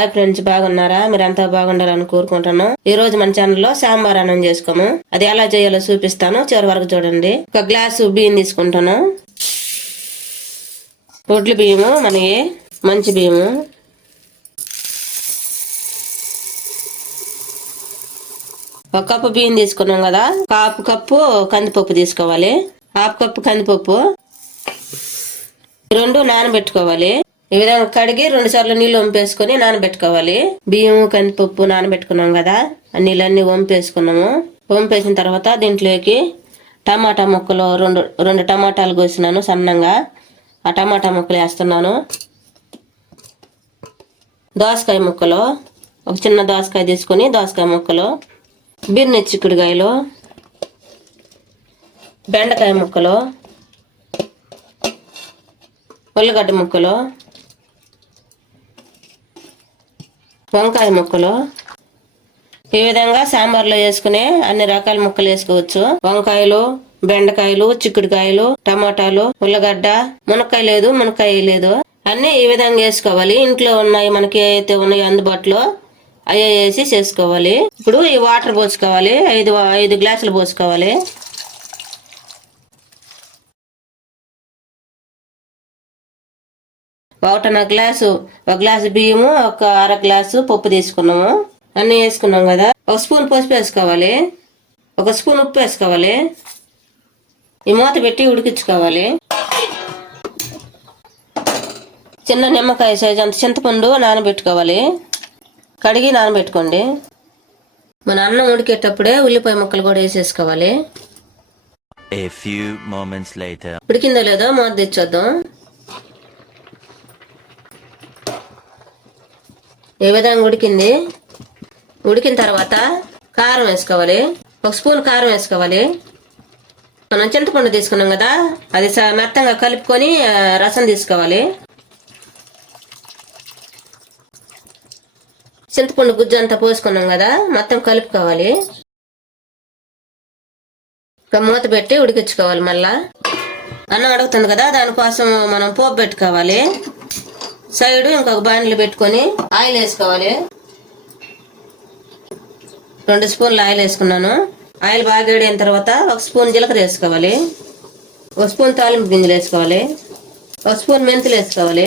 Hi friends, బాగున్నారా? మీరంతా బాగుండాలని కోరుకుంటాను. ఈ రోజు మన ఛానల్లో సాంబార్ అన్నం చేసుకోము. అది ఎలా చేయాలో చూపిస్తాను, చివరి వరకు చూడండి. ఒక గ్లాసు బియ్యం తీసుకుంటాను. ఒడ్లు బియ్యము, మనకి మంచి బియ్యము. ఒక కప్పు బియ్యం తీసుకున్నాం కదా, హాఫ్ కప్పు కందిపప్పు తీసుకోవాలి. హాఫ్ కప్పు కందిపప్పు రెండు నానబెట్టుకోవాలి. ఈ విధంగా కడిగి 2 సార్లు నీళ్ళు వంపేసుకొని నానబెట్టుకోవాలి. బియ్యం కందిపప్పు నానబెట్టుకున్నాం కదా, ఆ నీళ్ళన్నీ వంపేసుకున్నాము. వంపేసిన తర్వాత దీంట్లోకి టమాటా ముక్కలు రెండు టమాటాలు కోసినాను సన్నంగా. ఆ టమాటా ముక్కలు వేస్తున్నాను. దోసకాయ ముక్కలు, ఒక చిన్న దోసకాయ తీసుకొని దోసకాయ ముక్కలు, బిర్ని చిక్కుడుకాయలు, బెండకాయ ముక్కలు, ఉల్లగడ్డ ముక్కలు, వంకాయ ముక్కలు. ఈ విధంగా సాంబార్లో వేసుకునే అన్ని రకాల ముక్కలు వేసుకోవచ్చు. వంకాయలు, బెండకాయలు, చిక్కుడుకాయలు, టమాటాలు, ఉల్లగడ్డ, మునక్కాయ లేదు, మునక్కాయ లేదు, అన్ని ఈ విధంగా వేసుకోవాలి. ఇంట్లో ఉన్నాయి మనకి అయితే ఉన్నాయి అందుబాటులో, అవి వేసి చేసుకోవాలి. ఇప్పుడు ఈ వాటర్ పోసుకోవాలి. 5 గ్లాసులు పోసుకోవాలి. ఒక గ్లాసు బియ్యము, ఒక అర గ్లాసు పప్పు తీసుకున్నాము. అన్ని వేసుకున్నాం కదా. ఒక స్పూన్ పసుపు వేసుకోవాలి. ఒక స్పూన్ ఉప్పు వేసుకోవాలి. ఈ మూత పెట్టి ఉడికించుకోవాలి. చిన్న నిమ్మకాయ సైజు అంత చింతపండు నానబెట్టుకోవాలి. కడిగి నానబెట్టుకోండి. మన అన్నం ఉడికేటప్పుడే ఉల్లిపాయ ముక్కలు కూడా వేసేసుకోవాలి. ఉడికిందో లేదో మూత తెచ్చొద్దాం. ఈ విధంగా ఉడికింది. ఉడికిన తర్వాత కారం వేసుకోవాలి. ఒక స్పూన్ కారం వేసుకోవాలి. మనం చింతపండు తీసుకున్నాం కదా, అది మెత్తంగా కలుపుకొని రసం తీసుకోవాలి. చింతపండు గుజ్జు అంతా పోసుకున్నాం కదా, మొత్తం కలుపుకోవాలి. మూత పెట్టి ఉడికించుకోవాలి. మళ్ళా అన్నం అడుగుతుంది కదా, దానికోసం మనం పోపు పెట్టుకోవాలి. సైడ్ ఇంకొక బాండ్లు పెట్టుకొని ఆయిల్ వేసుకోవాలి. 2 స్పూన్లు ఆయిల్ వేసుకున్నాను. ఆయిల్ బాగా వేడైన తర్వాత ఒక స్పూన్ జీలకర్ర వేసుకోవాలి. ఒక స్పూన్ తాలింపు గింజలు వేసుకోవాలి. ఒక స్పూన్ మెంతులు వేసుకోవాలి.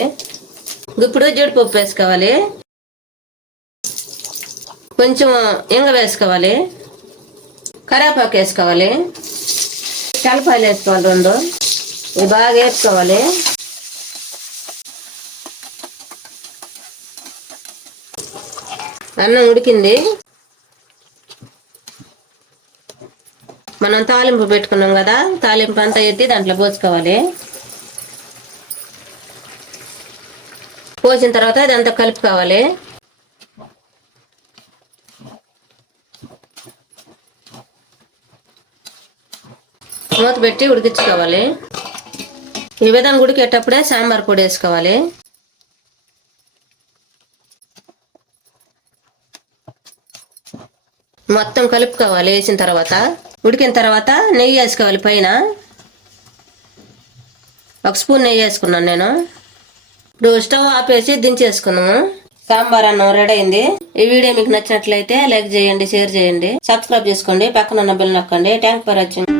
ఇప్పుడు జీడిపప్పు వేసుకోవాలి. కొంచెం ఇంగ వేసుకోవాలి. కరివేపాకు వేసుకోవాలి. తెల్లపాయలు వేసుకోవాలి 2. ఇవి బాగా వేసుకోవాలి. అన్నం ఉడికింది. మనం తాలింపు పెట్టుకున్నాం కదా, తాలింపు అంతా ఎత్తి దాంట్లో పోసుకోవాలి. పోసిన తర్వాత ఇదంతా కలుపుకోవాలి. మూత పెట్టి ఉడికించుకోవాలి. ఈ విధంగా ఉడికేటప్పుడే సాంబార్ పొడి వేసుకోవాలి. మొత్తం కలుపుకోవాలి. వేసిన తర్వాత ఉడికిన తర్వాత నెయ్యి వేసుకోవాలి. పైన ఒక స్పూన్ నెయ్యి వేసుకున్నాను నేను. ఇప్పుడు స్టవ్ ఆపేసి దించేసుకున్నాము. సాంబార్ అన్నం రెడీ అయింది. ఈ వీడియో మీకు నచ్చినట్లయితే లైక్ చేయండి, షేర్ చేయండి, సబ్స్క్రైబ్ చేసుకోండి, పక్కన ఉన్న బెల్ నొక్కండి. Thank for watching.